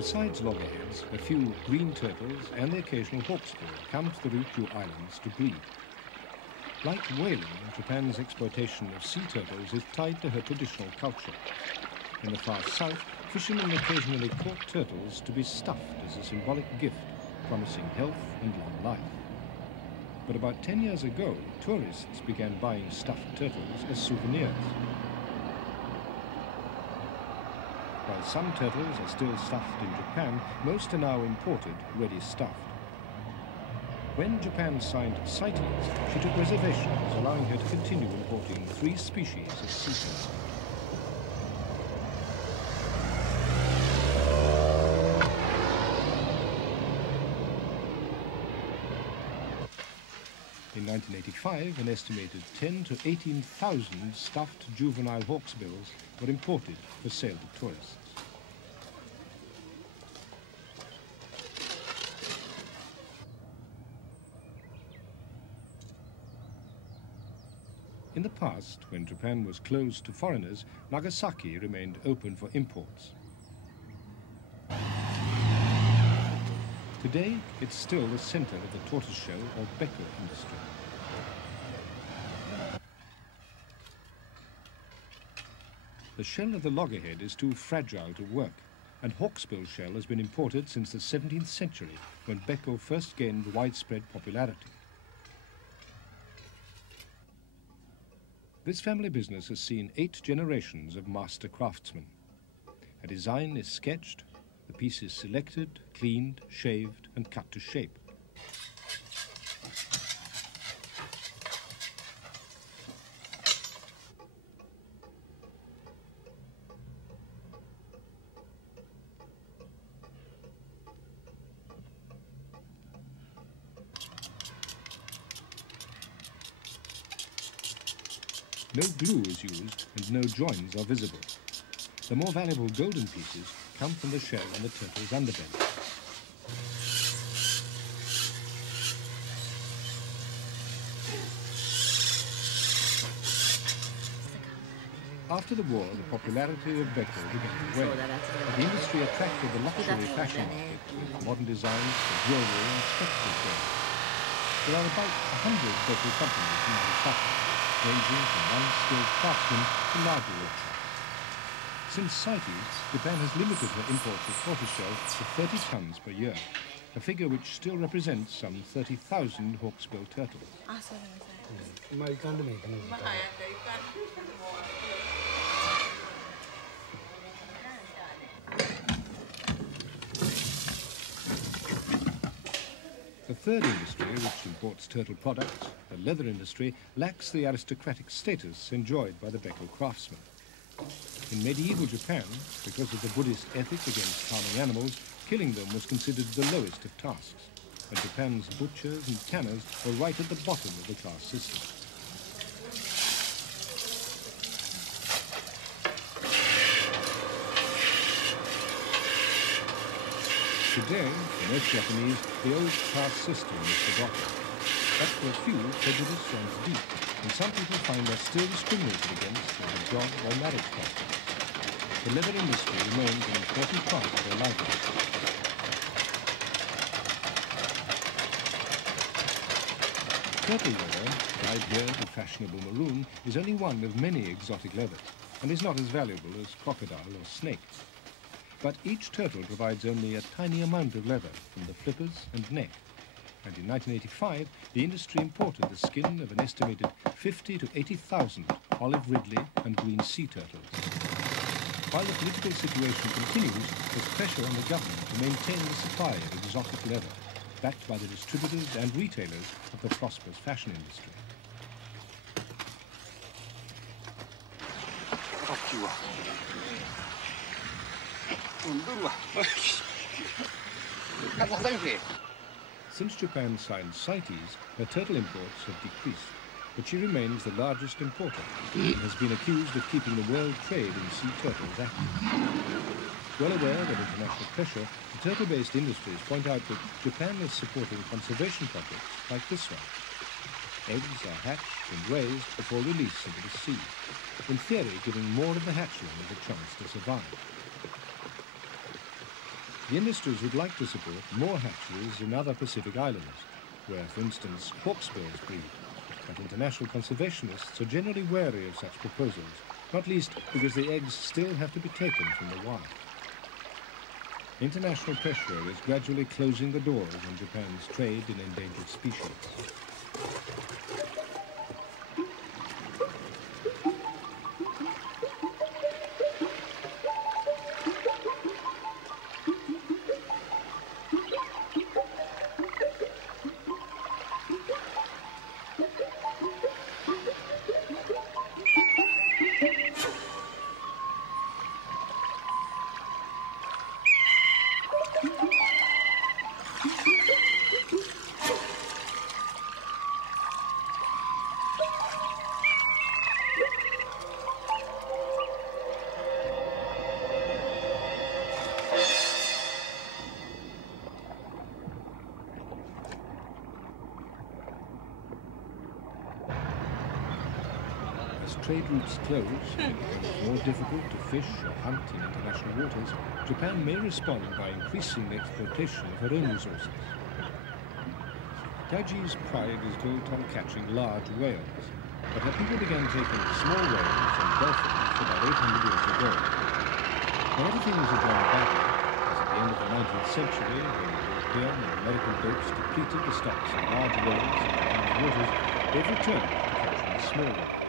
Besides loggerheads, a few green turtles and the occasional hawksbill come to the Ryukyu Islands to breed. Like whaling, Japan's exploitation of sea turtles is tied to her traditional culture. In the far south, fishermen occasionally caught turtles to be stuffed as a symbolic gift, promising health and long life. But about 10 years ago, tourists began buying stuffed turtles as souvenirs. While some turtles are still stuffed in Japan, most are now imported, ready stuffed. When Japan signed CITES, she took reservations, allowing her to continue importing 3 species of sea turtle. In 1985, an estimated 10 to 18,000 stuffed juvenile hawksbills were imported for sale to tourists. In the past, when Japan was closed to foreigners, Nagasaki remained open for imports. Today, it's still the center of the tortoiseshell or becco industry. The shell of the loggerhead is too fragile to work, and hawksbill shell has been imported since the 17th century, when becco first gained widespread popularity. This family business has seen 8 generations of master craftsmen. A design is sketched, the piece is selected, cleaned, shaved, and cut to shape. No glue is used and no joins are visible. The more valuable golden pieces come from the shell and the turtle's underbelly. After the war, the popularity of becco began to wane, but the industry attracted the luxury fashion market with modern designs for jewelry and spectacle shows. There are about 100 becco companies in manufacture, ranging from unskilled craftsmen to larger workshops. Since CITES, Japan has limited her imports of tortoiseshell to 30 tons per year, a figure which still represents some 30,000 hawksbill turtles. The third industry, which imports turtle products, the leather industry, lacks the aristocratic status enjoyed by the becco craftsmen. In medieval Japan, because of the Buddhist ethic against harming animals, killing them was considered the lowest of tasks, and Japan's butchers and tanners were right at the bottom of the class system. Today, for most Japanese, the old caste system is forgotten. But for a few, prejudice runs deep, and some people find they're still discriminated against in their job or marriage prospects. The leather industry remains an important part of their livelihood. Turtle leather, dyed here to fashionable maroon, is only one of many exotic leathers, and is not as valuable as crocodile or snake. But each turtle provides only a tiny amount of leather from the flippers and neck. And in 1985, the industry imported the skin of an estimated 50 to 80,000 olive ridley and green sea turtles. While the political situation continues, there's pressure on the government to maintain the supply of exotic leather, backed by the distributors and retailers of the prosperous fashion industry. Since Japan signed CITES, her turtle imports have decreased, but she remains the largest importer and has been accused of keeping the world trade in sea turtles active. Well aware of international pressure, the turtle-based industries point out that Japan is supporting conservation projects like this one. Eggs are hatched and raised before release into the sea, in theory giving more of the hatchlings a chance to survive. The industries would like to support more hatcheries in other Pacific islands, where, for instance, hawksbills breed. But international conservationists are generally wary of such proposals, not least because the eggs still have to be taken from the wild. International pressure is gradually closing the doors on Japan's trade in endangered species. Trade routes close and it becomes more difficult to fish or hunt in international waters, Japan may respond by increasing the exploitation of her own resources. Taiji's pride is built on catching large whales, but her people began taking small whales and dolphins about 800 years ago. Whenever things had gone badly, as at the end of the 19th century, when European and American boats depleted the stocks of large whales in the waters, they've returned to catching small ones.